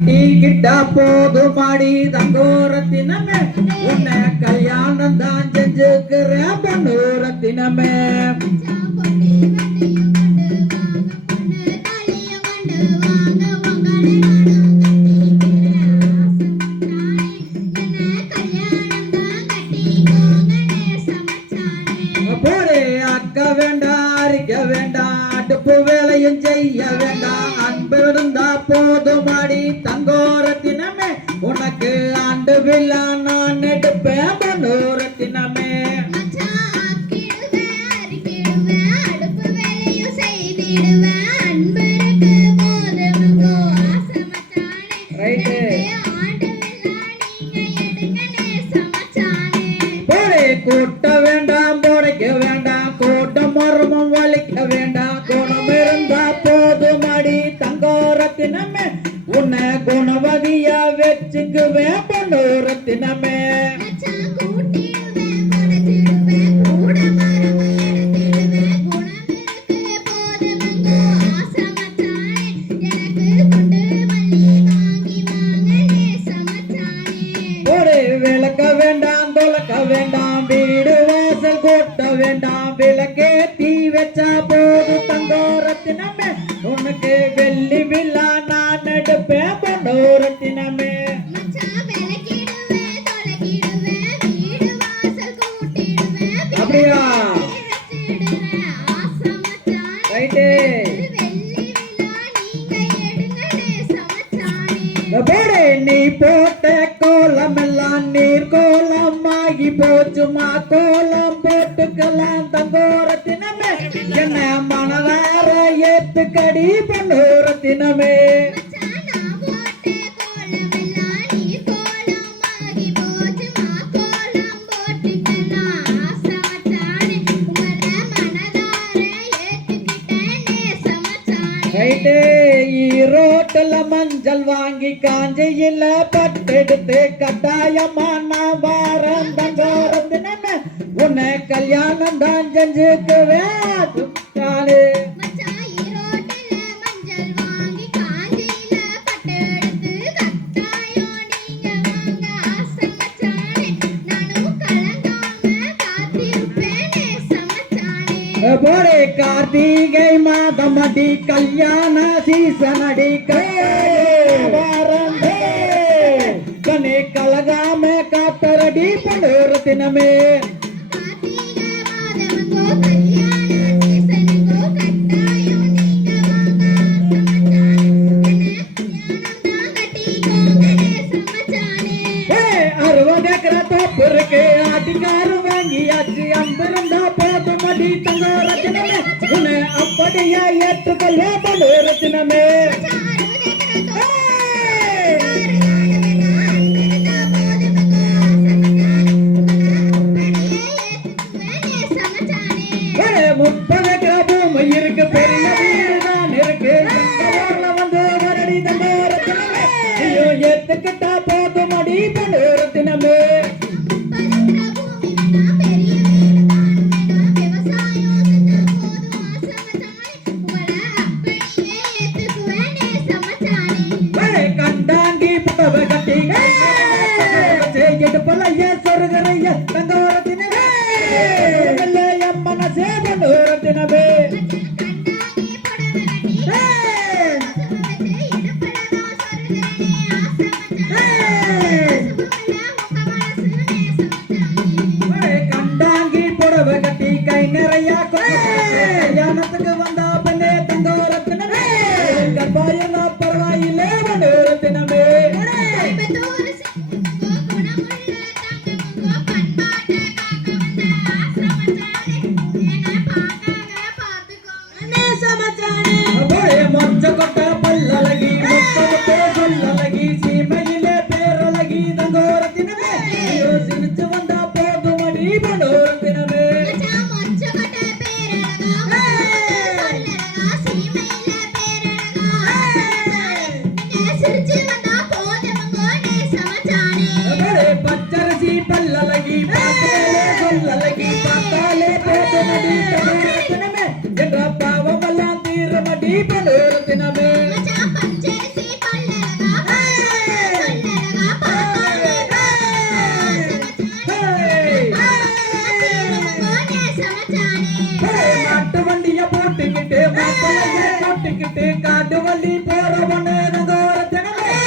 கிட்டா போதுமாடி தங்கோரத்தினமே உன்னை கல்யாணம் தான் செஞ்சுக்கிறேன் பொண்ணூரத்தினமே. அக்க வேண்டாம் அரிக்க வேண்டாம் அடுப்பு வேலையும் செய்ய வேண்டாம் அன்பு இருந்தா போதுமாடி தங்கோரத்தினமே உனக்கு ஆண்டு விழா நான் எடுப்பேன் பொண்ணூரத்தினமே. கூட்ட வேண்டாம் போடைக்க வேண்டாம் கூட்டம் மரமும் வலிக்க வேண்டாம் குணம் இருந்தா போதுமாடி தங்கோரத்தினமே உன்னை குணவதியா வச்சுக்குவேன் பொண்ணூரத்தினமே. விளக்க வேண்டாம் தொலக்க வேண்டாம் வீடு வாசல் கூட்ட வேண்டாம் விளக்கே தீ வச்சா போது தங்கோரத்தினமே உனக்கு வெள்ளி விழா நான் எடுப்பேன் பொண்ணூரத்தினமே. அப்படியா ரைட்டு நீ போட்ட கோலம் எல்லாம் நீர் கோலம் ஆகி போச்சுமா கோலம் போட்டுக்கலாம் தங்கோரத்தினமே என்ன மனதார ஏத்துக்கடி பொண்ணூரத்தினமே. ஈரோட்டுல மஞ்சள் வாங்கி காஞ்சியில பட்டெடுத்து கட்டாயமா நான் வாரம் தங்கோரத்தினமே உன்னை கல்யாணம் தான் செஞ்சுக்குவேன். போடே கார்த்திகை மாதமடி கல்யாண சீசனடி கண்ணே கலகாம காத்தரடி பொண்ணூரத்தினமே. அதிகாரம் வாங்கியாச்சு அம்பிருந்தா போதுமடி தங்கோரத்தினமே உன்னை அப்படியே ஏற்றுக்கொள்ள பொண்ணூரத்தினமே. முப்பது பூமி இருக்கு பெரிய வீடுதான் இருக்கு வந்து வரடி தங்கோரத்தினமே ஐயோ ஏத்துக்கிட்டா போதுமடி பொண்ணூரத்தினமே. கண்டாங்கி புத்தவ கட்டி எடுப்பலைய சொருகரைய தங்கோரத்தினமே மனசே பொண்ணூரத்தினமே. கண்டாங்கி புடவ கட்டி கை நிறைய கல்யாணத்துக்கு வந்தா பெண்ணே தங்கோரத்தினமே கற்பாயனா பரவாயில்லை பொண்ணூரத்தினமே. மொச்ச கொட்ட பல்லழகி முத்தமுத்தே சொல்லழகி சீமையிலே பேரழகி தங்கோரத்தினமே சிரிச்சு வந்தா போதுமடி பொண்ணூரத்தினமே. பச்சரிசி பல்லழகி சொல்லழகி பார்த்தாலே போதுமடி தங்கோரத்தினமே என்ற பாவம் எல்லாம் தீரமடி பொண்ணூரத்தினமே. மாட்டு வண்டிய போட்டுக்கிட்டு மாப்பிள்ளைய போட்டுக்கிட்டு காட்டு வண்டி போறவனே தினமே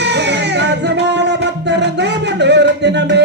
காசு மாலை பத்திரங்கோ தினமே